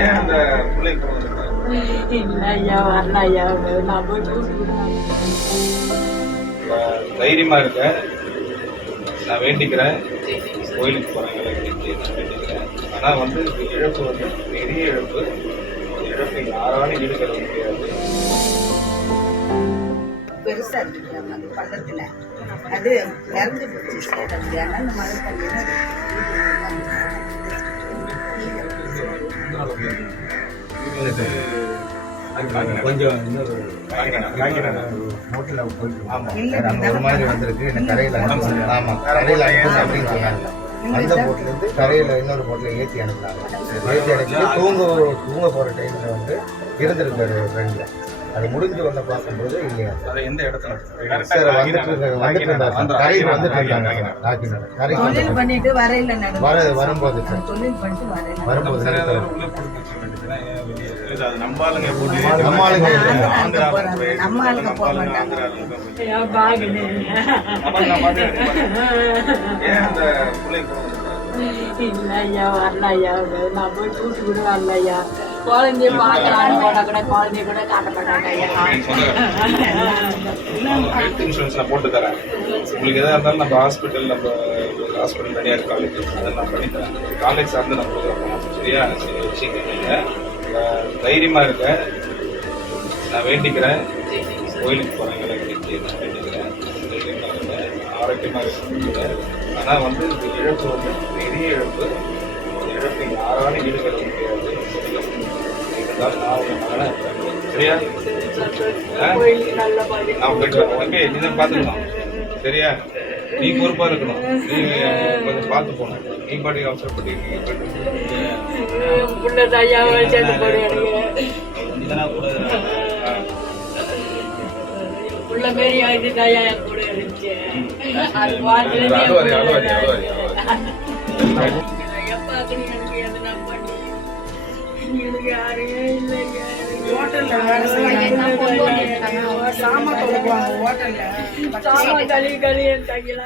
ஏன் அந்த பிள்ளை இல்ல ஐயா வரல ஐயா நான் போய் கூப்பிடுறேன். தைரியமா இருக்க, நான் வேண்டிக்கிறேன். கோயிலுக்கு போறாங்க நான் வேண்டிக்கிறேன். ஆனா வந்து இழப்பு வந்து பெரிய இழப்பு. இழப்பை யாராலும் ஈடுபட முடியாது. பெருசா இருக்கு அந்த பக்கத்துல அது இறந்து போச்சு. அந்த மழை கொஞ்சம் இன்னொரு ஹோட்டலில் போயிட்டு ஒரு மாதிரி வந்திருக்கு. எனக்கு கரையில் ஆமாம் கரையில் அனுப்புங்க அப்படின்னு சொன்னாங்க. அந்த போட்லேருந்து கரையில் இன்னொரு போட்டில் ஏற்றி அனுப்புனாங்க. ஏற்றி அனுப்பிட்டு தூங்க போகிற டைமில் வந்து இருந்திருக்காரு ஃப்ரெண்டில். அது முடிஞ்சு வந்து பார்க்கும்போது இல்லையா எந்த இடத்துல சார் வந்துட்டு இருந்தாங்க. கரையில் வந்துட்டு இருக்காங்க. தொழில் பண்ணிட்டு வரும்போது சார் தொழில் பண்ணிட்டு வரும்போது நம்ம ஆளுங்க போக மாட்டாங்க. ஐயா பாகுனே ஏன் அந்த பிள்ளை இல்ல ஐயா வரல ஐயா நான் போய் கூப்பிட்டு வரல ஐயா. குழந்தைய பார்க்கலான்னு போனா கூட குழந்தைய கூட காட்ட மாட்டாங்க ஐயா. ஹெல்த் இன்சூரன்ஸ் நான் போட்டு தரேன். உங்களுக்கு எதாக இருந்தாலும் நம்ம ஹாஸ்பிட்டல் தனியார் காலேஜ் அதெல்லாம் நான் பண்ணி தரேன். காலேஜ் சார்ந்து நான் கொடுக்குறேன். சரியா விஷயம் தைரியமா இருக்க, நான் வேண்டிக்கிறேன். கோயிலுக்கு போறாங்க நான் வேண்டிக்கிறேன். ஆரோக்கியமா இருக்க. ஆனா வந்து இழப்பு வந்து பெரிய இழப்பு. இழப்பை யாராலும் ஈடுபட முடியாது. இருந்தாலும் நான் உங்க மகனா இருப்பேன். சரியா நான் போயிட்டு வரேன். ஓகே நீதான் பாத்துக்கணும். சரியா நீ பொறுப்பா இருக்கணும். நீ கொஞ்சம் பார்த்து போகணும். நீ பாட்டுக்கு அவசரப்பட்டு உள்ள மாரி ஆயிட்டு தாயா என் கூட இருந்துச்சு. அது பாட்டுல எனக்கு எதுனா பண்ணி எனக்கு யாருமே இல்லைங்க. ஹோட்டல்ல வேலை செய்யணும். சாமான் கழுவி என் கையில